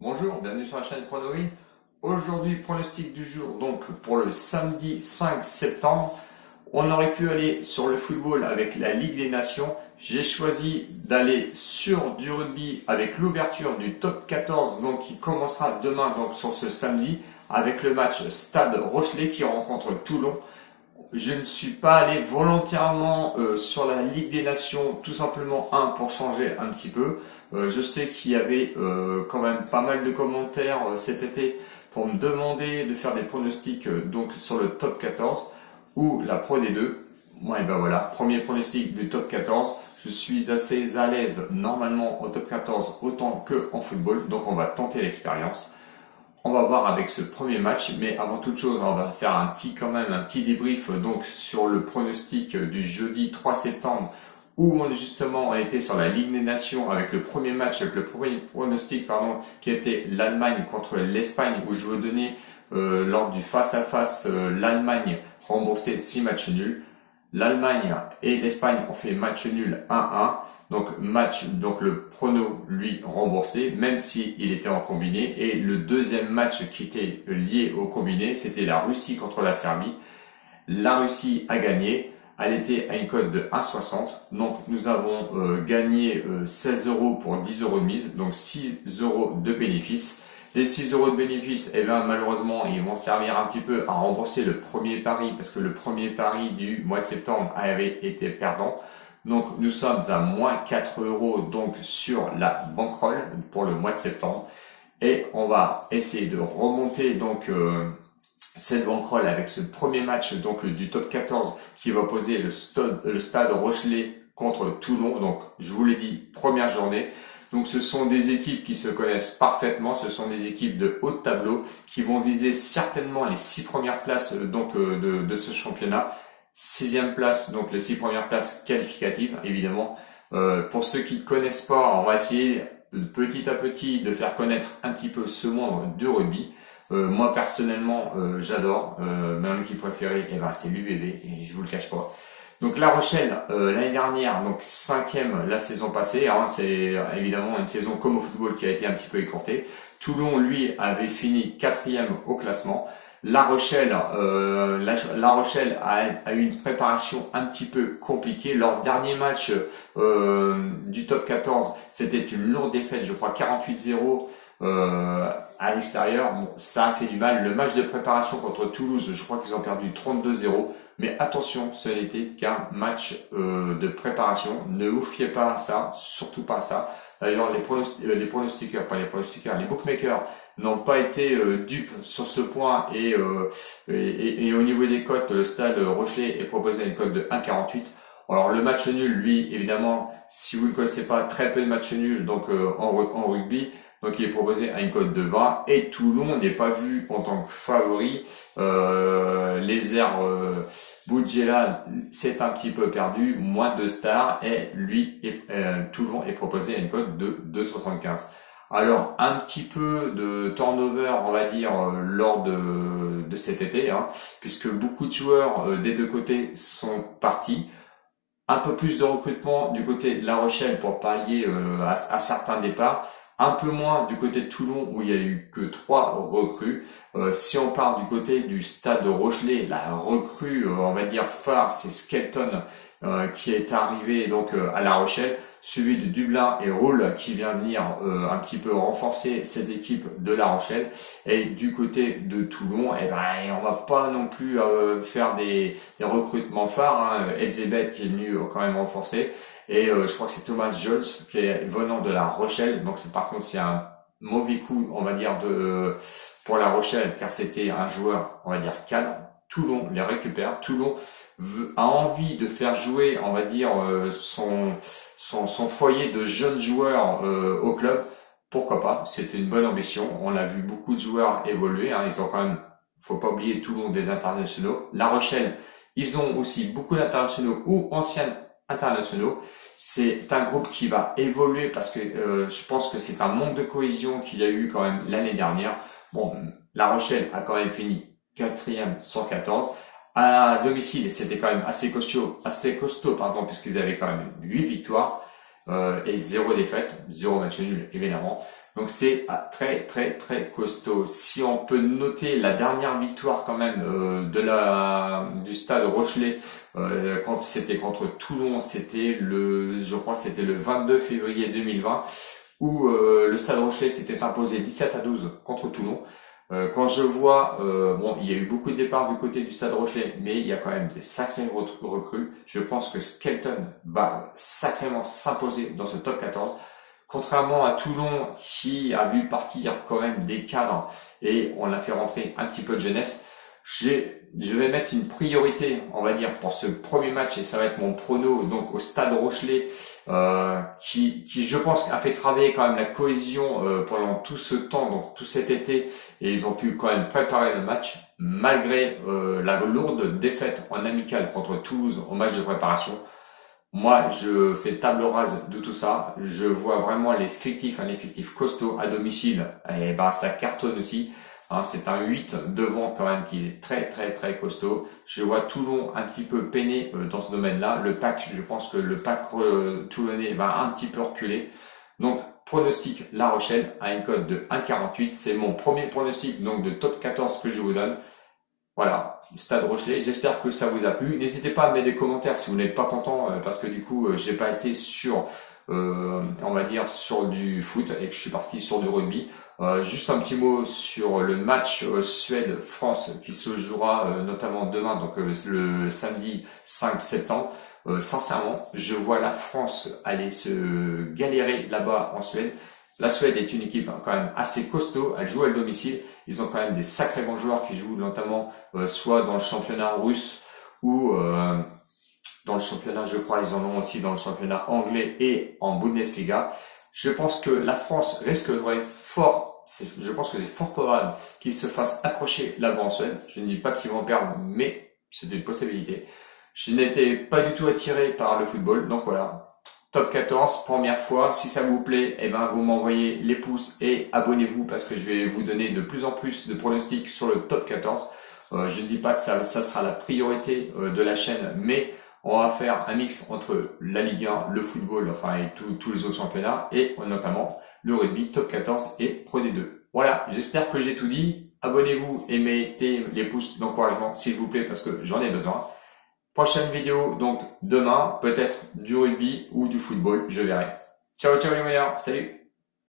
Bonjour, bienvenue sur la chaîne Pronoïd. Aujourd'hui, pronostic du jour, donc pour le samedi 5 septembre. On aurait pu aller sur le football avec la Ligue des Nations. J'ai choisi d'aller sur du rugby avec l'ouverture du top 14, donc qui commencera demain, donc sur ce samedi, avec le match Stade Rochelet qui rencontre Toulon. Je ne suis pas allé volontairement sur la Ligue des Nations, tout simplement pour changer un petit peu. Je sais qu'il y avait quand même pas mal de commentaires cet été pour me demander de faire des pronostics donc sur le top 14 ou la Pro D2. Moi, et ben voilà, premier pronostic du top 14. Je suis assez à l'aise normalement au top 14 autant que en football, donc on va tenter l'expérience. On va voir avec ce premier match, mais avant toute chose, on va faire un petit débrief donc sur le pronostic du jeudi 3 septembre où on était sur la Ligue des Nations avec le premier match, avec le premier pronostic qui était l'Allemagne contre l'Espagne où je vous donnais lors du face-à-face l'Allemagne remboursée 6 matchs nuls. L'Allemagne et l'Espagne ont fait match nul 1-1. Donc le prono lui remboursé, même s'il était en combiné. Et le deuxième match qui était lié au combiné, c'était la Russie contre la Serbie. La Russie a gagné. Elle était à une cote de 1,60. Donc nous avons gagné 16 euros pour 10 euros de mise, donc 6 euros de bénéfice. Les 6 euros de bénéfice, eh bien, malheureusement, ils vont servir un petit peu à rembourser le premier pari, parce que le premier pari du mois de septembre avait été perdant. Donc nous sommes à moins 4 euros donc sur la bankroll pour le mois de septembre. Et on va essayer de remonter donc cette bankroll avec ce premier match donc du top 14 qui va opposer le stade Rochelet contre Toulon. Donc je vous l'ai dit, première journée. Donc ce sont des équipes qui se connaissent parfaitement, ce sont des équipes de haut de tableau qui vont viser certainement les 6 premières places de ce championnat. 6e place, donc les 6 premières places qualificatives évidemment. Pour ceux qui ne connaissent pas, on va essayer petit à petit de faire connaître un petit peu ce monde du rugby. Moi personnellement j'adore, mon équipe préférée c'est l'UBB et je vous le cache pas. Donc La Rochelle l'année dernière, donc 5e la saison passée, c'est évidemment une saison comme au football qui a été un petit peu écourtée. Toulon lui avait fini 4e au classement. La Rochelle a eu une préparation un petit peu compliquée. Leur dernier match du top 14, c'était une lourde défaite, je crois 48-0 à l'extérieur. Bon, ça a fait du mal. Le match de préparation contre Toulouse, je crois qu'ils ont perdu 32-0. Mais attention, ce n'était qu'un match de préparation. Ne vous fiez pas à ça, surtout pas à ça. D'ailleurs, les bookmakers n'ont pas été dupes sur ce point et au niveau des cotes, le stade Rochelet est proposé à une cote de 1,48. Alors le match nul, lui, évidemment, si vous ne connaissez pas, très peu de matchs nuls donc en rugby. Donc il est proposé à une cote de 20 et Toulon n'est pas vu en tant que favori. Les airs Boudjela c'est un petit peu perdu, moins de stars et Toulon est proposé à une cote de 2,75. Alors un petit peu de turnover on va dire lors de cet été, puisque beaucoup de joueurs des deux côtés sont partis. Un peu plus de recrutement du côté de La Rochelle pour pallier à certains départs. Un peu moins du côté de Toulon où il n'y a eu que 3 recrues. Si on part du côté du stade de Rochelet, la recrue, on va dire phare, c'est Skelton qui est arrivé donc à La Rochelle, suivi de Dublin et Roule qui vient venir un petit peu renforcer cette équipe de La Rochelle. Et du côté de Toulon, on va pas non plus faire des recrutements phares. Elzebeth qui est venu quand même renforcer. Et je crois que c'est Thomas Jones qui est venant de La Rochelle. Donc par contre c'est un mauvais coup, on va dire, pour La Rochelle, car c'était un joueur, on va dire, cadre. Toulon les récupère. Toulon a envie de faire jouer, on va dire, son foyer de jeunes joueurs au club. Pourquoi pas? C'était une bonne ambition. On a vu beaucoup de joueurs évoluer. Ils ont quand même, faut pas oublier, Toulon des internationaux. La Rochelle, ils ont aussi beaucoup d'internationaux ou anciens internationaux. C'est un groupe qui va évoluer parce que je pense que c'est un manque de cohésion qu'il y a eu quand même l'année dernière. Bon, La Rochelle a quand même fini 4e sur 14. À domicile, c'était quand même assez costaud, puisqu'ils avaient quand même 8 victoires et 0 défaite, 0 match nul évidemment. Donc c'est très très très costaud. Si on peut noter la dernière victoire quand même du stade Rochelet quand c'était contre Toulon, je crois que c'était le 22 février 2020 où le stade Rochelet s'était imposé 17-12 contre Toulon. Quand je vois, bon, il y a eu beaucoup de départs du côté du Stade Rochelet, mais il y a quand même des sacrés recrues. Je pense que Skelton va sacrément s'imposer dans ce top 14. Contrairement à Toulon, qui a vu partir quand même des cadres et on a fait rentrer un petit peu de jeunesse, je vais mettre une priorité, on va dire, pour ce premier match et ça va être mon prono donc au Stade Rochelet, qui je pense a fait travailler quand même la cohésion pendant tout ce temps, donc tout cet été, et ils ont pu quand même préparer le match malgré la lourde défaite en amical contre Toulouse au match de préparation. Moi, je fais table rase de tout ça. Je vois vraiment un effectif costaud à domicile. Et ben, ça cartonne aussi. Hein, c'est un 8 devant quand même qui est très très très costaud. Je vois Toulon un petit peu peiner dans ce domaine-là. Le pack, je pense que le pack toulonnais va un petit peu reculer. Donc, pronostic La Rochelle à une cote de 1,48. C'est mon premier pronostic donc de top 14 que je vous donne. Voilà, Stade Rochelet, j'espère que ça vous a plu. N'hésitez pas à mettre des commentaires si vous n'êtes pas content parce que du coup j'ai pas été sur, on va dire, sur du foot et que je suis parti sur du rugby. Juste un petit mot sur le match Suède-France qui se jouera notamment demain, donc le samedi 5 septembre. Sincèrement, je vois la France aller se galérer là-bas en Suède. La Suède est une équipe quand même assez costaud, elle joue à domicile, ils ont quand même des sacrés bons joueurs qui jouent notamment soit dans le championnat russe ou dans le championnat, je crois, ils en ont aussi dans le championnat anglais et en Bundesliga. Je pense que la France risquerait fort, je pense que c'est fort probable qu'ils se fassent accrocher là-bas en Suède. Je ne dis pas qu'ils vont perdre, mais c'est une possibilité. Je n'étais pas du tout attiré par le football, donc voilà. Top 14, première fois, si ça vous plaît, eh ben vous m'envoyez les pouces et abonnez-vous parce que je vais vous donner de plus en plus de pronostics sur le top 14. Je ne dis pas que ça sera la priorité de la chaîne, mais on va faire un mix entre la Ligue 1, le football, enfin et tous les autres championnats et notamment le rugby top 14 et Pro D2. Voilà, j'espère que j'ai tout dit. Abonnez-vous et mettez les pouces d'encouragement s'il vous plaît parce que j'en ai besoin. Prochaine vidéo, donc demain, peut-être du rugby ou du football, je verrai. Ciao, ciao les meilleurs, salut!